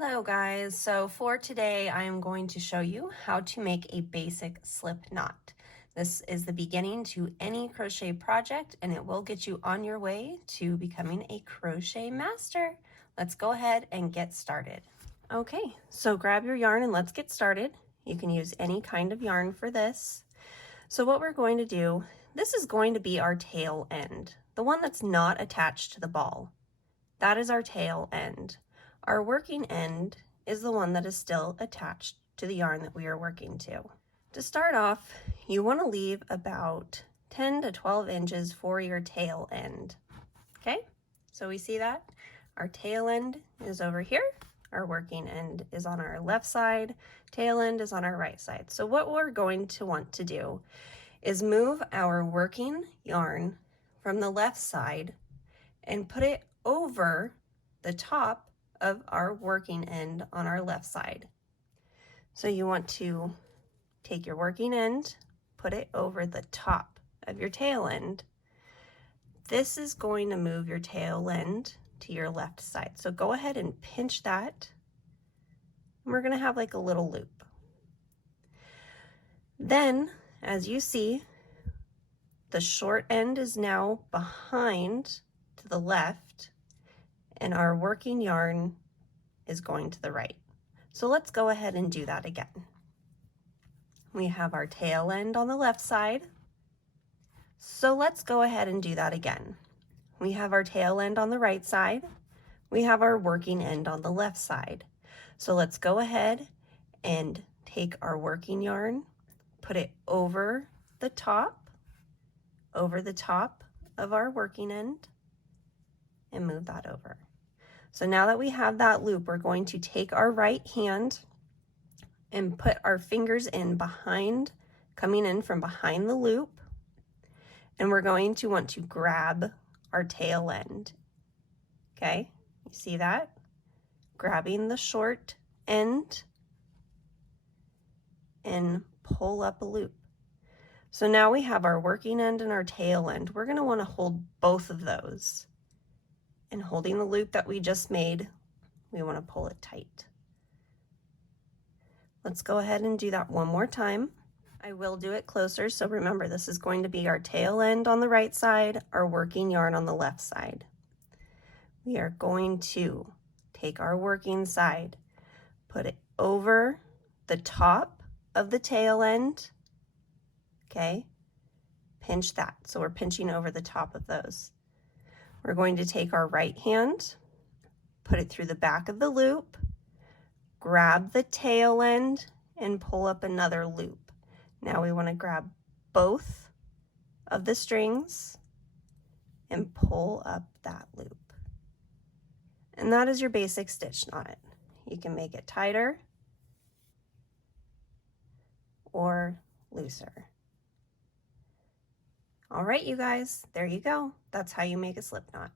Hello guys, so for today I am going to show you how to make a basic slip knot. This is the beginning to any crochet project and it will get you on your way to becoming a crochet master. Let's go ahead and get started. Okay, so grab your yarn and let's get started. You can use any kind of yarn for this. So what we're going to do, this is going to be our tail end, the one that's not attached to the ball. That is our tail end. Our working end is the one that is still attached to the yarn that we are working to. To start off, you want to leave about 10 to 12 inches for your tail end. Okay, so we see that our tail end is over here. Our working end is on our left side, tail end is on our right side. So what we're going to want to do is move our working yarn from the left side and put it over the top of our working end on our left side. So you want to take your working end, put it over the top of your tail end. This is going to move your tail end to your left side. So go ahead and pinch that. And we're going to have like a little loop. Then, as you see, the short end is now behind to the left, and our working yarn is going to the right. So let's go ahead and do that again. We have our tail end on the left side. So let's go ahead and do that again. We have our tail end on the right side. We have our working end on the left side. So let's go ahead and take our working yarn, put it over the top of our working end, and move that over. So now that we have that loop, we're going to take our right hand and put our fingers in behind, coming in from behind the loop, and we're going to want to grab our tail end. Okay, you see that? Grabbing the short end and pull up a loop. So now we have our working end and our tail end. We're going to want to hold both of those. And holding the loop that we just made, we want to pull it tight. Let's go ahead and do that one more time. I will do it closer, so remember this is going to be our tail end on the right side, our working yarn on the left side. We are going to take our working side, put it over the top of the tail end, okay? Pinch that, so we're pinching over the top of those. We're going to take our right hand, put it through the back of the loop, grab the tail end, and pull up another loop. Now we want to grab both of the strings and pull up that loop. And that is your basic stitch knot. You can make it tighter or looser. All right, you guys, there you go. That's how you make a slip knot.